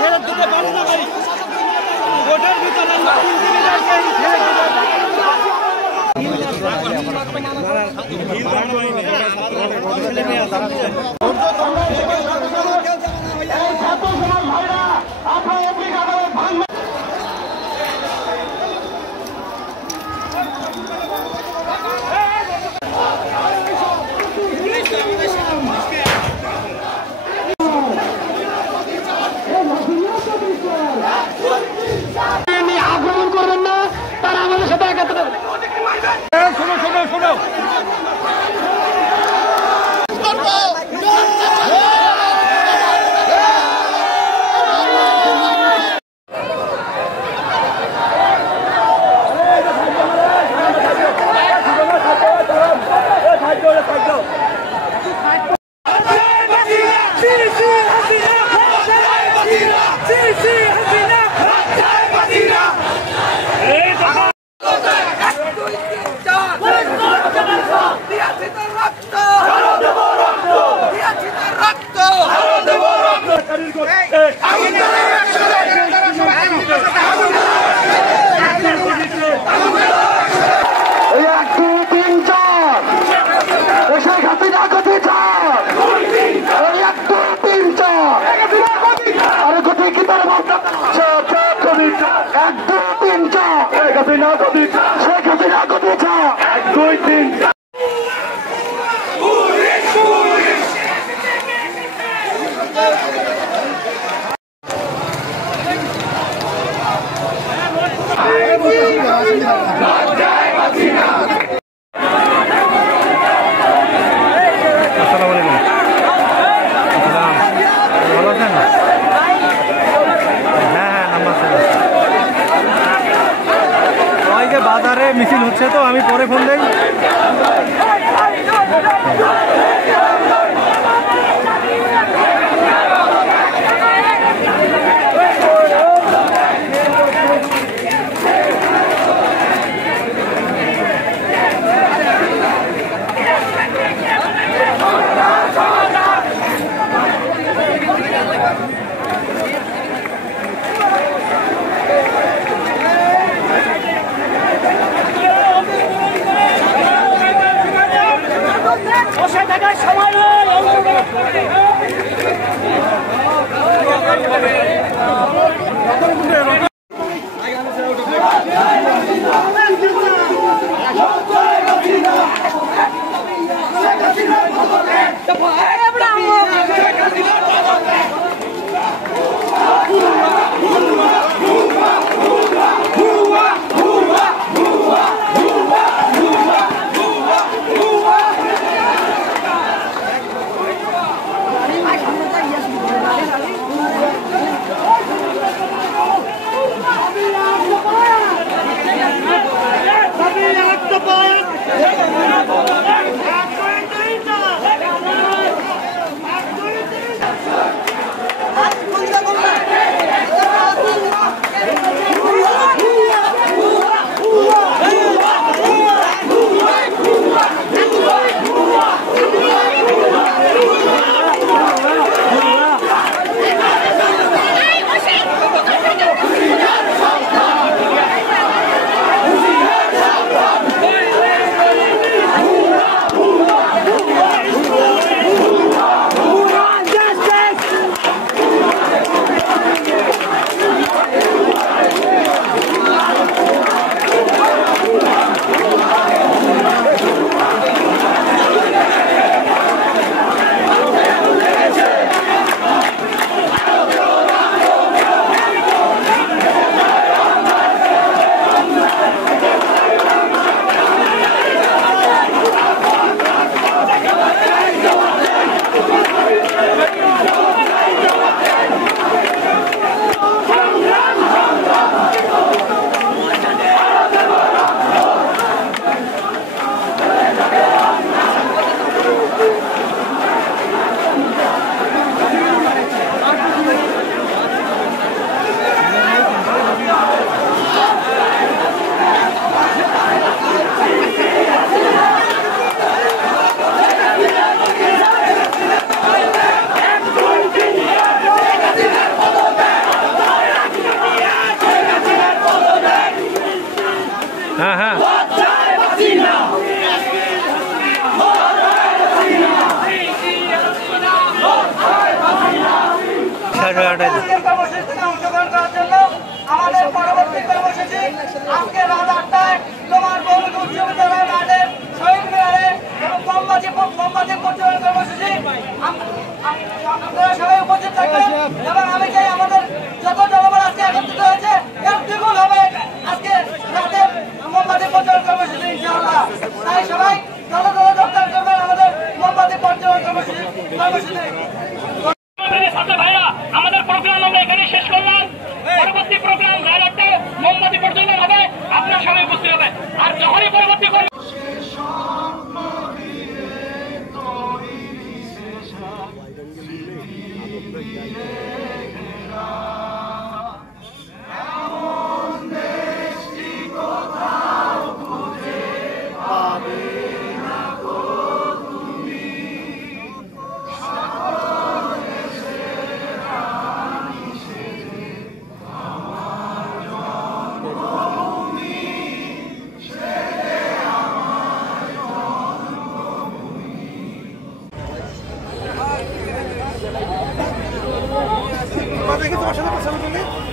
ফেরত দিতে পারি না ভাই, ভোটের ভিতরে আক্রমণ করবেন না, তারা আমাদের সাথে একাত্র। শোনো শোনো শোনো, বাজারে মিছিল হচ্ছে, তো আমি পরে ফোন দেই। বসে থাকার সময় আজকে রাত 8টায় তোমার বহুমুখী উচ্চ বিদ্যালয় মাঠে শহীদ মিনারে এবং মোমবাতি প্রজ্বলন কর্মসূচি আপনারা সবাই উপস্থিত থাকবেন এবং আমি চাই আমাদের যত জনগণ আজকে একত্রিত হয়েছে এর দ্বিগুণ হবে আজকে রাতে মোমবাতি প্রজ্বলন কর্মসূচি ইনশাআল্লাহ। তাই সবাই দলে দলে যোগদান করবেন আমাদের মোমবাতি প্রজ্বলন কর্মসূচি। ভাইরা আমাদের প্রোগ্রাম আমরা এখানে শেষ করলাম। পরবর্তী প্রোগ্রাম রাত মোমবাতি প্রজ্বলন হবে, আপনার সবাই উপস্থিত হবে। আর যখনই পরবর্তী দেখি তোমার সাথে কথা বলি।